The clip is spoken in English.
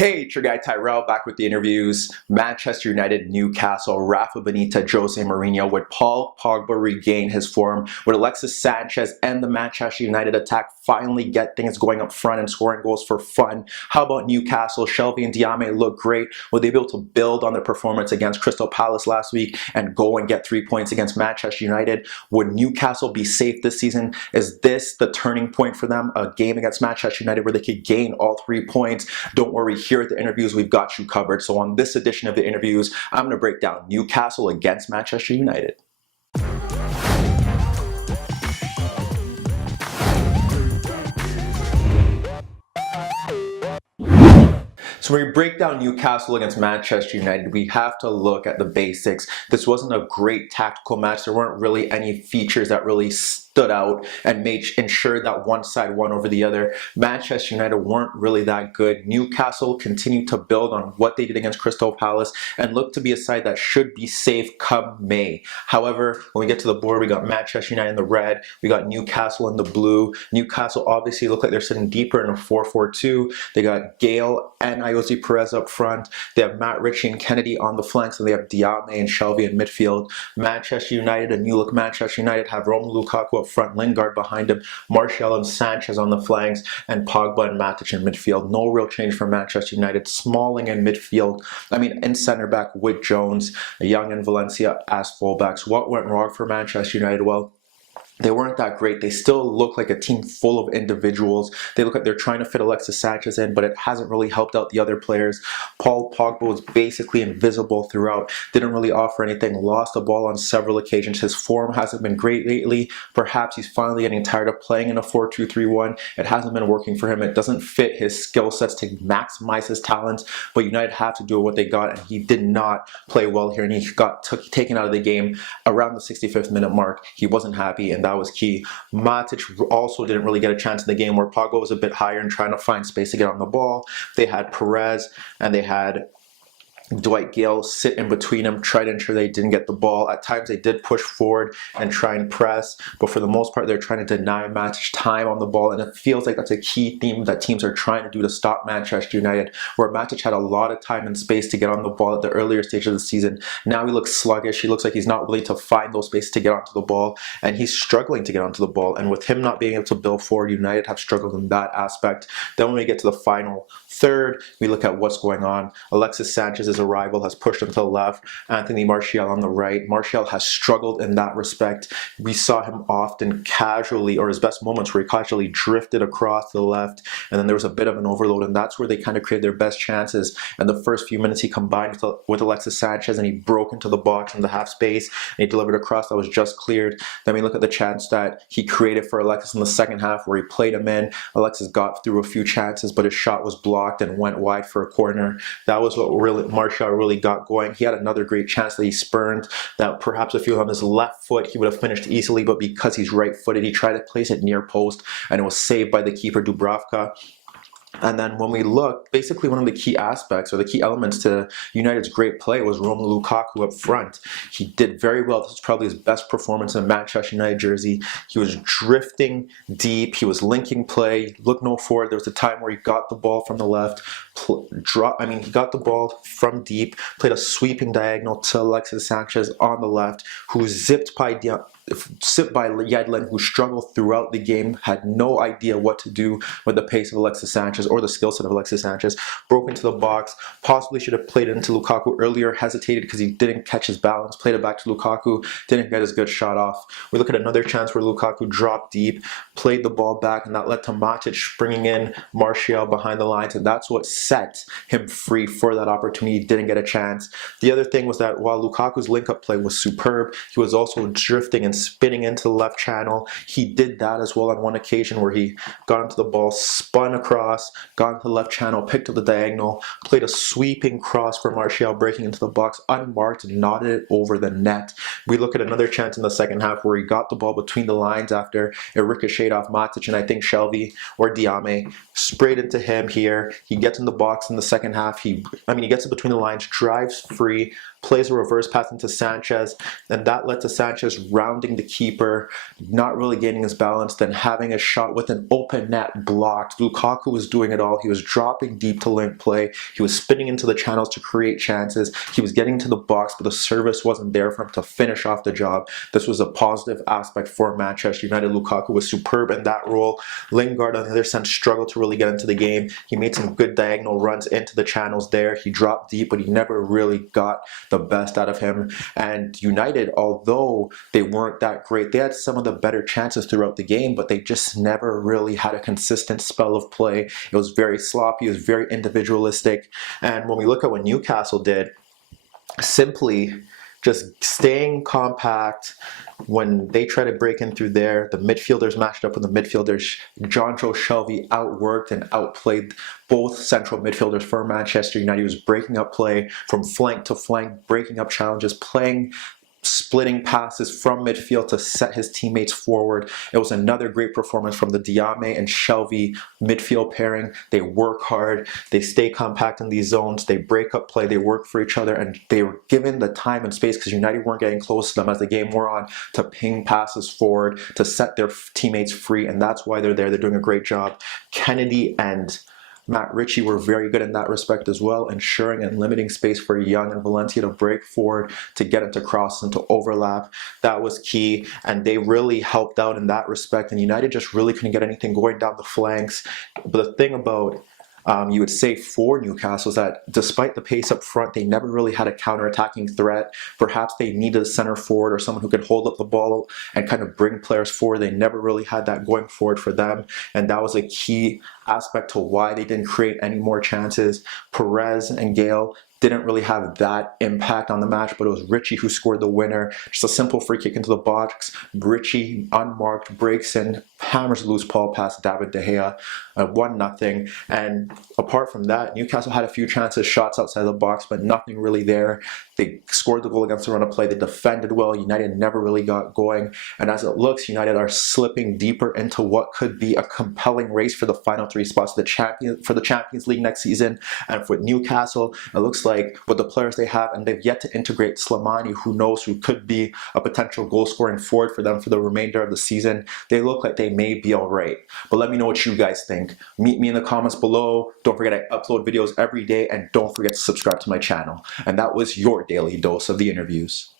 Hey, it's your guy Tyrrell back with the interviews. Manchester United, Newcastle, Rafa Benitez, Jose Mourinho. Would Paul Pogba regain his form? Would Alexis Sanchez and the Manchester United attack finally get things going up front and scoring goals for fun? How about Newcastle? Shelvey and Diame look great. Would they be able to build on their performance against Crystal Palace last week and go and get 3 points against Manchester United? Would Newcastle be safe this season? Is this the turning point for them? A game against Manchester United where they could gain all 3 points? Don't worry. Here at the interviews, we've got you covered. So on this edition of the interviews, I'm going to break down Newcastle against Manchester United. So when we break down Newcastle against Manchester United, we have to look at the basics. This wasn't a great tactical match. There weren't really any features that really stood out and ensured that one side won over the other. Manchester United weren't really that good. Newcastle continued to build on what they did against Crystal Palace and looked to be a side that should be safe come May. However, when we get to the board, we got Manchester United in the red, we got Newcastle in the blue. Newcastle obviously look like they're sitting deeper in a 4-4-2. They got Gale and Jose Perez up front. They have Matt Ritchie and Kennedy on the flanks, and they have Diame and Shelvey in midfield. Manchester United, a new look Manchester United, have Romelu Lukaku up front, Lingard behind him, Martial and Sanchez on the flanks, and Pogba and Matic in midfield. No real change for Manchester United. Smalling in midfield, in center back with Jones, Young and Valencia as fullbacks. What went wrong for Manchester United? Well, they weren't that great. They still look like a team full of individuals. They look like they're trying to fit Alexis Sanchez in, but it hasn't really helped out the other players. Paul Pogba was basically invisible throughout. Didn't really offer anything. Lost the ball on several occasions. His form hasn't been great lately. Perhaps he's finally getting tired of playing in a 4-2-3-1. It hasn't been working for him. It doesn't fit his skill sets to maximize his talents, but United have to do what they got, and he did not play well here, and he got taken out of the game around the 65th minute mark. He wasn't happy, and that was key. Matic also didn't really get a chance in the game where Pogba was a bit higher and trying to find space to get on the ball. They had Perez and they had Dwight Gale sit in between them, try to ensure they didn't get the ball. At times they did push forward and try and press, but for the most part they're trying to deny Matic time on the ball, and it feels like that's a key theme that teams are trying to do to stop Manchester United, where Matic had a lot of time and space to get on the ball at the earlier stage of the season. Now he looks sluggish. He looks like he's not willing to find those spaces to get onto the ball, and he's struggling to get onto the ball, and with him not being able to build forward, United have struggled in that aspect. Then when we get to the final third, we look at what's going on. Alexis Sanchez's arrival has pushed him to the left. Anthony Martial on the right. Martial has struggled in that respect. We saw him often casually, or his best moments where he casually drifted across to the left, and then there was a bit of an overload, and that's where they kind of created their best chances. And the first few minutes he combined with Alexis Sanchez, and he broke into the box from the half space, and he delivered a cross that was just cleared. Then we look at the chance that he created for Alexis in the second half where he played him in. Alexis got through a few chances, but his shot was blocked and went wide for a corner. That was what really Martial really got going. He had another great chance that he spurned, that perhaps if he was on his left foot he would have finished easily, but because he's right-footed he tried to place it near post, and it was saved by the keeper Dubravka. And then when we look, basically one of the key aspects or the key elements to United's great play was Romelu Lukaku up front. He did very well. This was probably his best performance in a Manchester United jersey. He was drifting deep. He was linking play. Look no forward. There was a time where he got the ball from the left, he got the ball from deep, played a sweeping diagonal to Alexis Sanchez on the left, who zipped by Yedlin, who struggled throughout the game, had no idea what to do with the pace of Alexis Sanchez or the skill set of Alexis Sanchez, broke into the box, possibly should have played it into Lukaku earlier, hesitated because he didn't catch his balance, played it back to Lukaku, didn't get his good shot off. We look at another chance where Lukaku dropped deep, played the ball back, and that led to Matic bringing in Martial behind the lines, and that's what set him free for that opportunity. He didn't get a chance. The other thing was that while Lukaku's link-up play was superb, he was also drifting and spinning into the left channel. He did that as well on one occasion where he got into the ball, spun across, got into the left channel, picked up the diagonal, played a sweeping cross for Martial, breaking into the box, unmarked, nodded it over the net. We look at another chance in the second half where he got the ball between the lines after it ricocheted off Matic, and I think Shelvey or Diame sprayed into him here. He gets in the box in the second half. He gets it between the lines, drives free, plays a reverse pass into Sanchez, and that led to Sanchez rounding the keeper, not really gaining his balance, then having a shot with an open net blocked. Lukaku was doing it all. He was dropping deep to link play. He was spinning into the channels to create chances. He was getting to the box, but the service wasn't there for him to finish off the job. This was a positive aspect for Manchester United. Lukaku was superb in that role. Lingard, on the other side, struggled to really get into the game. He made some good diagonal runs into the channels there. He dropped deep, but he never really got the best out of him. And United, although they weren't that great, they had some of the better chances throughout the game, but they just never really had a consistent spell of play. It was very sloppy. It was very individualistic. And when we look at what Newcastle did, simply just staying compact. When they try to break in through there, the midfielders matched up with the midfielders. Jonjo Shelvey outworked and outplayed both central midfielders for Manchester United. He was breaking up play from flank to flank, breaking up challenges, splitting passes from midfield to set his teammates forward. It was another great performance from the Diame and Shelvey midfield pairing. They work hard, they stay compact in these zones, they break up play, they work for each other, and they were given the time and space, because United weren't getting close to them as the game wore on, to ping passes forward, to set their teammates free, and that's why they're there. They're doing a great job. Kennedy and Matt Ritchie were very good in that respect as well, ensuring and limiting space for Young and Valencia to break forward, to get into cross and to overlap. That was key, and they really helped out in that respect, and United just really couldn't get anything going down the flanks. But the thing about you would say for Newcastle is that despite the pace up front, they never really had a counter-attacking threat. Perhaps they needed a center forward or someone who could hold up the ball and kind of bring players forward. They never really had that going forward for them, and that was a key aspect to why they didn't create any more chances. Perez and Gale didn't really have that impact on the match, but it was Ritchie who scored the winner. Just a simple free kick into the box. Ritchie, unmarked, breaks in, hammers a loose ball past David De Gea, 1-0. And apart from that, Newcastle had a few chances, shots outside the box, but nothing really there. They scored the goal against the run of play. They defended well. United never really got going. And as it looks, United are slipping deeper into what could be a compelling race for the final 3 spots for the Champions League next season. And for Newcastle, it looks like with the players they have, and they've yet to integrate Slimani, who knows, who could be a potential goal-scoring forward for them for the remainder of the season. They look like they may be all right. But let me know what you guys think. Meet me in the comments below. Don't forget I upload videos every day, and don't forget to subscribe to my channel. And that was your daily dose of the interviews.